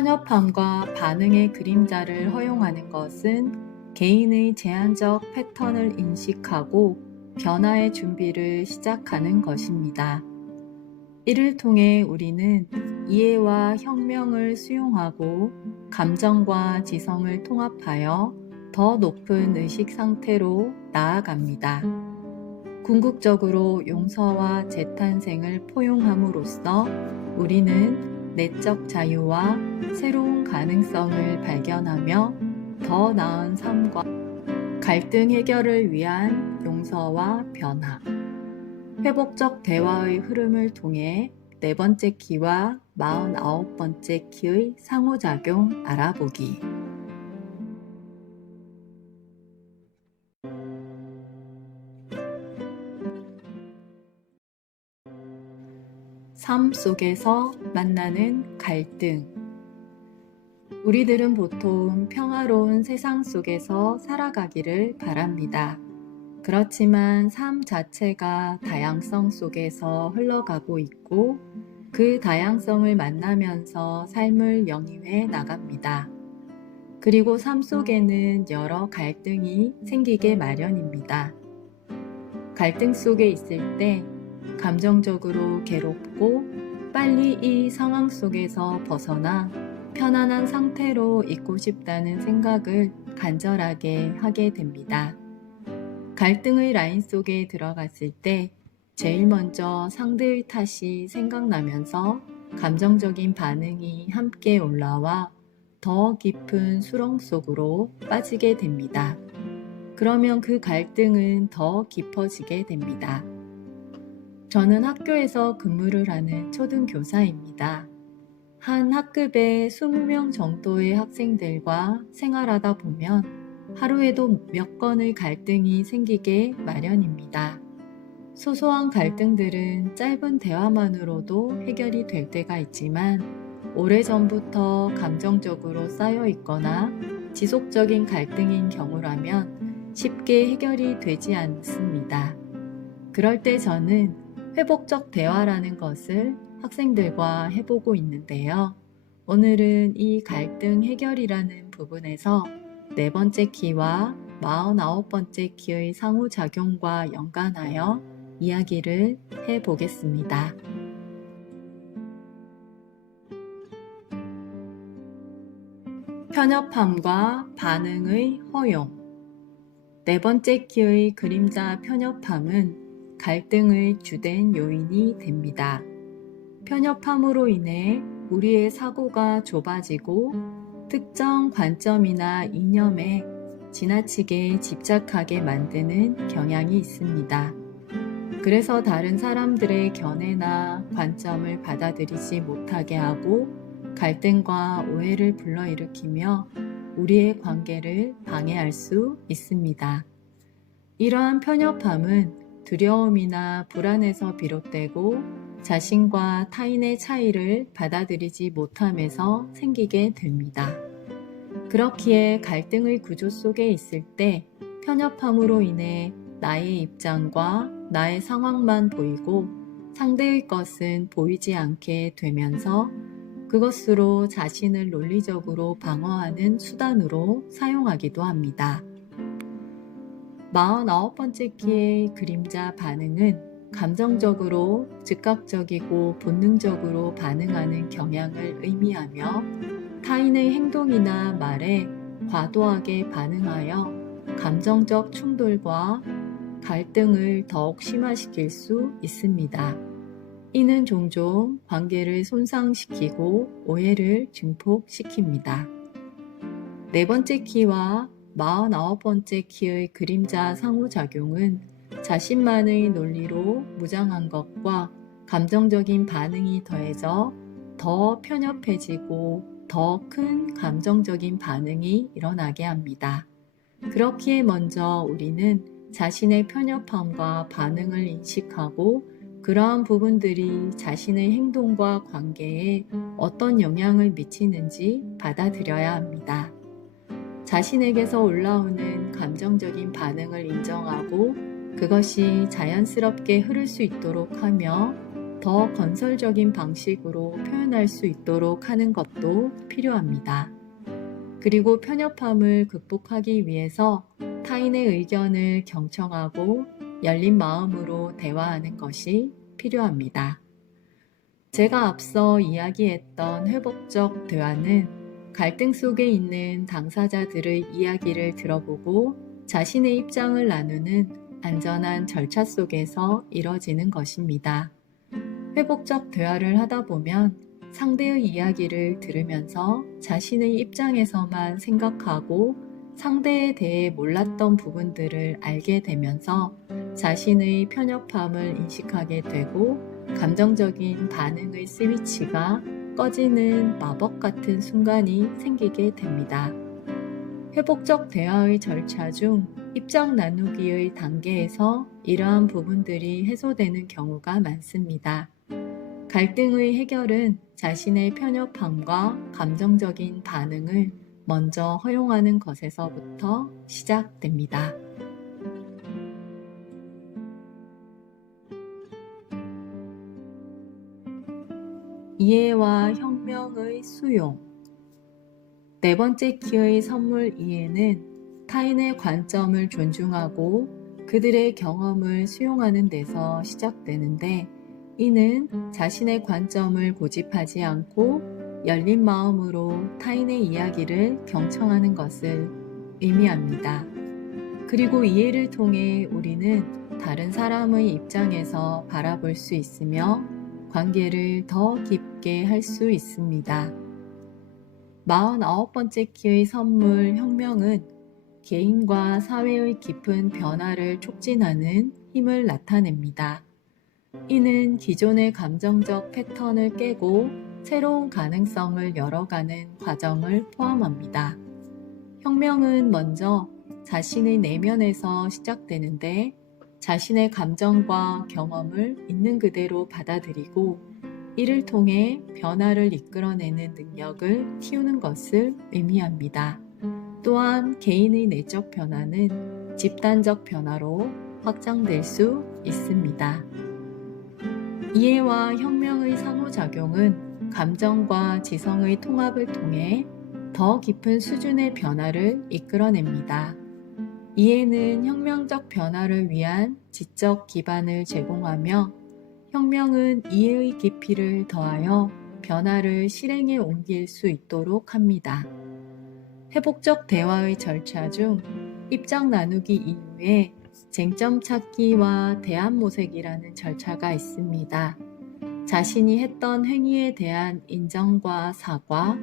편협함과 반응의 그림자를 허용하는 것은 개인의 제한적 패턴을 인식하고 변화의 준비를 시작하는 것입니다. 이를 통해 우리는 이해와 혁명을 수용하고 감정과 지성을 통합하여 더 높은 의식 상태로 나아갑니다. 궁극적으로 용서와 재탄생을 포용함으로써 우리는 내적 자유와 새로운 가능성을 발견하며 더 나은 삶과 갈등 해결을 위한 용서와 변화, 회복적 대화의 흐름을 통해 네 번째 키와 49번째 키의 상호작용 알아보기. 삶 속에서 만나는 갈등. 우리들은 보통 평화로운 세상 속에서 살아가기를 바랍니다. 그렇지만 삶 자체가 다양성 속에서 흘러가고 있고 그 다양성을 만나면서 삶을 영위해 나갑니다. 그리고 삶 속에는 여러 갈등이 생기게 마련입니다. 갈등 속에 있을 때 감정적으로 괴롭고 빨리 이 상황 속에서 벗어나 편안한 상태로 있고 싶다는 생각을 간절하게 하게 됩니다. 갈등의 라인 속에 들어갔을 때 제일 먼저 상대의 탓이 생각나면서 감정적인 반응이 함께 올라와 더 깊은 수렁 속으로 빠지게 됩니다. 그러면 그 갈등은 더 깊어지게 됩니다. 저는 학교에서 근무를 하는 초등교사입니다. 한 학급에 20명 정도의 학생들과 생활하다 보면 하루에도 몇 건의 갈등이 생기게 마련입니다. 소소한 갈등들은 짧은 대화만으로도 해결이 될 때가 있지만 오래전부터 감정적으로 쌓여 있거나 지속적인 갈등인 경우라면 쉽게 해결이 되지 않습니다. 그럴 때 저는 회복적 대화라는 것을 학생들과 해보고 있는데요. 오늘은 이 갈등 해결이라는 부분에서 네 번째 키와 49번째 키의 상호작용과 연관하여 이야기를 해보겠습니다. 편협함과 반응의 허용. 네 번째 키의 그림자 편협함은 갈등의 주된 요인이 됩니다. 편협함으로 인해 우리의 사고가 좁아지고 특정 관점이나 이념에 지나치게 집착하게 만드는 경향이 있습니다. 그래서 다른 사람들의 견해나 관점을 받아들이지 못하게 하고 갈등과 오해를 불러일으키며 우리의 관계를 방해할 수 있습니다. 이러한 편협함은 두려움이나 불안에서 비롯되고 자신과 타인의 차이를 받아들이지 못함에서 생기게 됩니다. 그렇기에 갈등의 구조 속에 있을 때 편협함으로 인해 나의 입장과 나의 상황만 보이고 상대의 것은 보이지 않게 되면서 그것으로 자신을 논리적으로 방어하는 수단으로 사용하기도 합니다. 49번째 키의 그림자 반응은 감정적으로 즉각적이고 본능적으로 반응하는 경향을 의미하며 타인의 행동이나 말에 과도하게 반응하여 감정적 충돌과 갈등을 더욱 심화시킬 수 있습니다. 이는 종종 관계를 손상시키고 오해를 증폭시킵니다. 네 번째 키와 49번째 키의 그림자 상호작용은 자신만의 논리로 무장한 것과 감정적인 반응이 더해져 더 편협해지고 더 큰 감정적인 반응이 일어나게 합니다. 그렇기에 먼저 우리는 자신의 편협함과 반응을 인식하고 그러한 부분들이 자신의 행동과 관계에 어떤 영향을 미치는지 받아들여야 합니다. 자신에게서 올라오는 감정적인 반응을 인정하고 그것이 자연스럽게 흐를 수 있도록 하며 더 건설적인 방식으로 표현할 수 있도록 하는 것도 필요합니다. 그리고 편협함을 극복하기 위해서 타인의 의견을 경청하고 열린 마음으로 대화하는 것이 필요합니다. 제가 앞서 이야기했던 회복적 대화는 갈등 속에 있는 당사자들의 이야기를 들어보고 자신의 입장을 나누는 안전한 절차 속에서 이뤄지는 것입니다. 회복적 대화를 하다 보면 상대의 이야기를 들으면서 자신의 입장에서만 생각하고 상대에 대해 몰랐던 부분들을 알게 되면서 자신의 편협함을 인식하게 되고 감정적인 반응의 스위치가 꺼지는 마법 같은 순간이 생기게 됩니다. 회복적 대화의 절차 중 입장 나누기의 단계에서 이러한 부분들이 해소되는 경우가 많습니다. 갈등의 해결은 자신의 편협함과 감정적인 반응을 먼저 허용하는 것에서부터 시작됩니다. 이해와 혁명의 수용. 네 번째 키의 선물 이해는 타인의 관점을 존중하고 그들의 경험을 수용하는 데서 시작되는데, 이는 자신의 관점을 고집하지 않고 열린 마음으로 타인의 이야기를 경청하는 것을 의미합니다. 그리고 이해를 통해 우리는 다른 사람의 입장에서 바라볼 수 있으며 관계를 더 깊게 할 수 있습니다. 49번째 키의 선물 혁명은 개인과 사회의 깊은 변화를 촉진하는 힘을 나타냅니다. 이는 기존의 감정적 패턴을 깨고 새로운 가능성을 열어가는 과정을 포함합니다. 혁명은 먼저 자신의 내면에서 시작되는데, 자신의 감정과 경험을 있는 그대로 받아들이고 이를 통해 변화를 이끌어내는 능력을 키우는 것을 의미합니다. 또한 개인의 내적 변화는 집단적 변화로 확장될 수 있습니다. 이해와 혁명의 상호작용은 감정과 지성의 통합을 통해 더 깊은 수준의 변화를 이끌어냅니다. 이해는 혁명적 변화를 위한 지적 기반을 제공하며, 혁명은 이해의 깊이를 더하여 변화를 실행에 옮길 수 있도록 합니다. 회복적 대화의 절차 중 입장 나누기 이후에 쟁점 찾기와 대안 모색이라는 절차가 있습니다. 자신이 했던 행위에 대한 인정과 사과,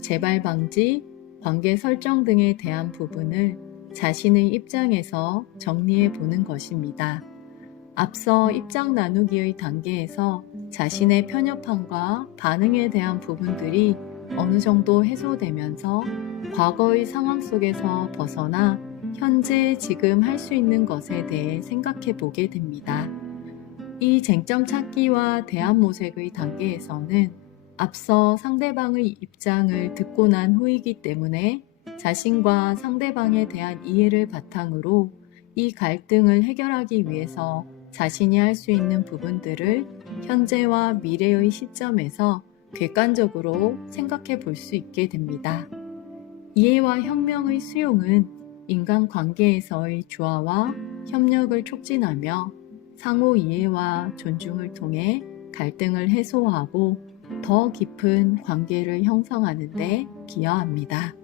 재발 방지, 관계 설정 등에 대한 부분을 자신의 입장에서 정리해 보는 것입니다. 앞서 입장 나누기의 단계에서 자신의 편협함과 반응에 대한 부분들이 어느 정도 해소되면서 과거의 상황 속에서 벗어나 현재 지금 할 수 있는 것에 대해 생각해 보게 됩니다. 이 쟁점 찾기와 대안 모색의 단계에서는 앞서 상대방의 입장을 듣고 난 후이기 때문에 자신과 상대방에 대한 이해를 바탕으로 이 갈등을 해결하기 위해서 자신이 할 수 있는 부분들을 현재와 미래의 시점에서 객관적으로 생각해 볼 수 있게 됩니다. 이해와 혁명의 수용은 인간관계에서의 조화와 협력을 촉진하며 상호 이해와 존중을 통해 갈등을 해소하고 더 깊은 관계를 형성하는 데 기여합니다.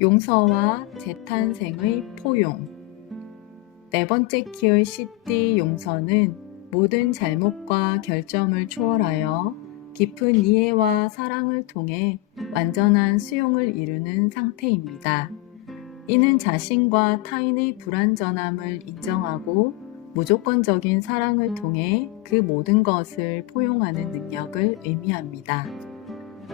용서와 재탄생의 포용. 네 번째 키의 CD 용서는 모든 잘못과 결점을 초월하여 깊은 이해와 사랑을 통해 완전한 수용을 이루는 상태입니다. 이는 자신과 타인의 불완전함을 인정하고 무조건적인 사랑을 통해 그 모든 것을 포용하는 능력을 의미합니다.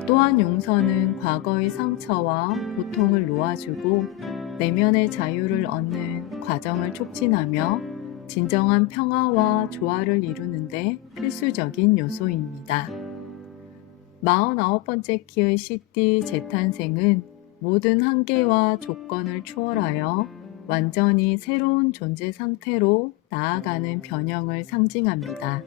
또한 용서는 과거의 상처와 고통을 놓아주고 내면의 자유를 얻는 과정을 촉진하며 진정한 평화와 조화를 이루는데 필수적인 요소입니다. 49번째 키의 CD 재탄생은 모든 한계와 조건을 초월하여 완전히 새로운 존재 상태로 나아가는 변형을 상징합니다.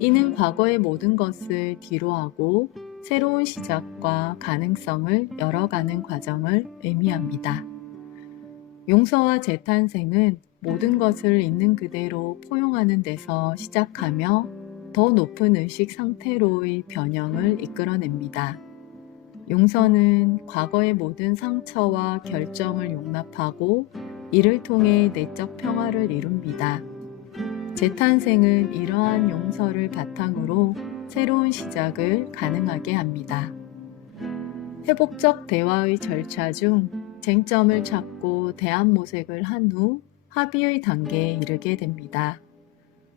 이는 과거의 모든 것을 뒤로하고 새로운 시작과 가능성을 열어가는 과정을 의미합니다. 용서와 재탄생은 모든 것을 있는 그대로 포용하는 데서 시작하며 더 높은 의식 상태로의 변형을 이끌어냅니다. 용서는 과거의 모든 상처와 결점을 용납하고 이를 통해 내적 평화를 이룹니다. 재탄생은 이러한 용서를 바탕으로 새로운 시작을 가능하게 합니다. 회복적 대화의 절차 중 쟁점을 찾고 대안 모색을 한 후 합의의 단계에 이르게 됩니다.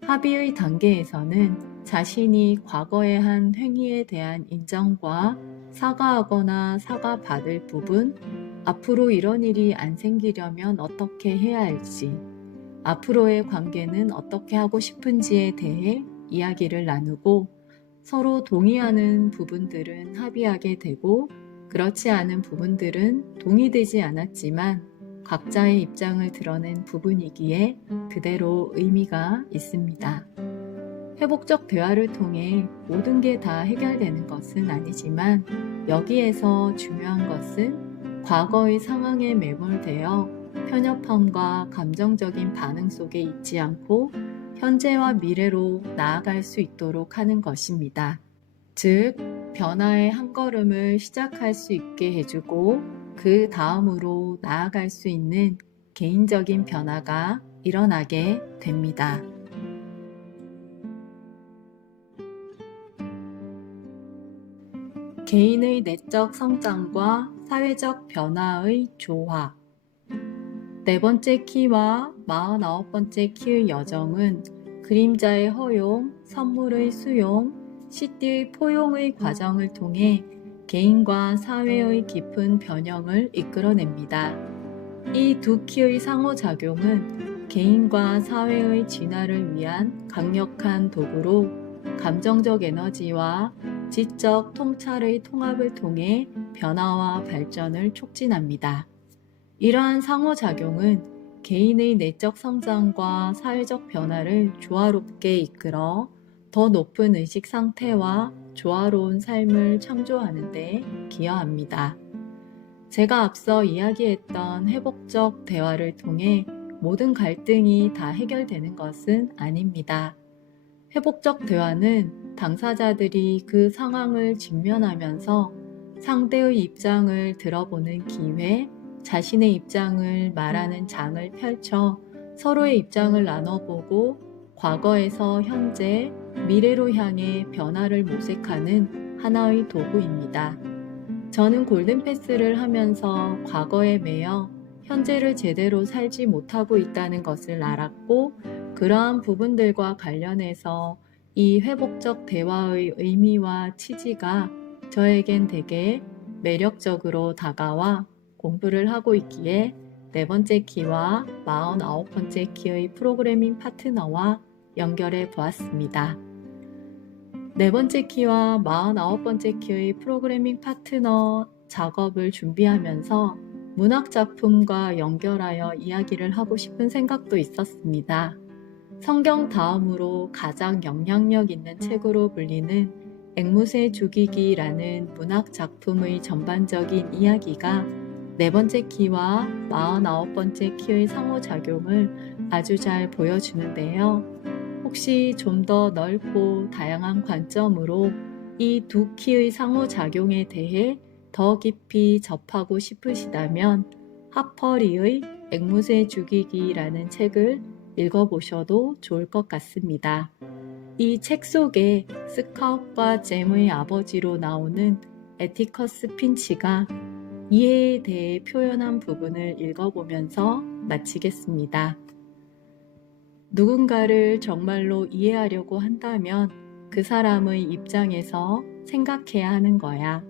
합의의 단계에서는 자신이 과거에 한 행위에 대한 인정과 사과하거나 사과받을 부분, 앞으로 이런 일이 안 생기려면 어떻게 해야 할지, 앞으로의 관계는 어떻게 하고 싶은지에 대해 이야기를 나누고 서로 동의하는 부분들은 합의하게 되고 그렇지 않은 부분들은 동의되지 않았지만 각자의 입장을 드러낸 부분이기에 그대로 의미가 있습니다. 회복적 대화를 통해 모든 게 다 해결되는 것은 아니지만 여기에서 중요한 것은 과거의 상황에 매몰되어 편협함과 감정적인 반응 속에 있지 않고 현재와 미래로 나아갈 수 있도록 하는 것입니다. 즉, 변화의 한 걸음을 시작할 수 있게 해주고 그 다음으로 나아갈 수 있는 개인적인 변화가 일어나게 됩니다. 개인의 내적 성장과 사회적 변화의 조화. 네 번째 키와 49번째 키의 여정은 그림자의 허용, 선물의 수용, CD의 포용의 과정을 통해 개인과 사회의 깊은 변형을 이끌어냅니다. 이 두 키의 상호작용은 개인과 사회의 진화를 위한 강력한 도구로 감정적 에너지와 지적 통찰의 통합을 통해 변화와 발전을 촉진합니다. 이러한 상호작용은 개인의 내적 성장과 사회적 변화를 조화롭게 이끌어 더 높은 의식 상태와 조화로운 삶을 창조하는 데 기여합니다. 제가 앞서 이야기했던 회복적 대화를 통해 모든 갈등이 다 해결되는 것은 아닙니다. 회복적 대화는 당사자들이 그 상황을 직면하면서 상대의 입장을 들어보는 기회, 자신의 입장을 말하는 장을 펼쳐 서로의 입장을 나눠보고 과거에서 현재, 미래로 향해 변화를 모색하는 하나의 도구입니다. 저는 골든패스를 하면서 과거에 매여 현재를 제대로 살지 못하고 있다는 것을 알았고 그러한 부분들과 관련해서 이 회복적 대화의 의미와 취지가 저에겐 되게 매력적으로 다가와 공부를 하고 있기에 네 번째 키와 49번째 키의 프로그래밍 파트너와 연결해 보았습니다. 네 번째 키와 49번째 키의 프로그래밍 파트너 작업을 준비하면서 문학 작품과 연결하여 이야기를 하고 싶은 생각도 있었습니다. 성경 다음으로 가장 영향력 있는 책으로 불리는 앵무새 죽이기라는 문학 작품의 전반적인 이야기가 네 번째 키와 49번째 키의 상호작용을 아주 잘 보여주는데요. 혹시 좀 더 넓고 다양한 관점으로 이 두 키의 상호작용에 대해 더 깊이 접하고 싶으시다면 하퍼리의 앵무새 죽이기라는 책을 읽어보셔도 좋을 것 같습니다. 이 책 속에 스카웃과 잼의 아버지로 나오는 에티커스 핀치가 이해에 대해 표현한 부분을 읽어보면서 마치겠습니다. 누군가를 정말로 이해하려고 한다면 그 사람의 입장에서 생각해야 하는 거야.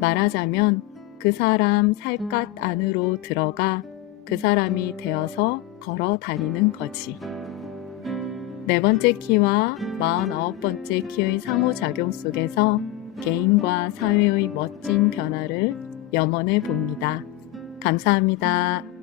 말하자면 그 사람 살갗 안으로 들어가 그 사람이 되어서 걸어 다니는 거지. 네 번째 키와 49번째 키의 상호작용 속에서 개인과 사회의 멋진 변화를 염원해 봅니다. 감사합니다.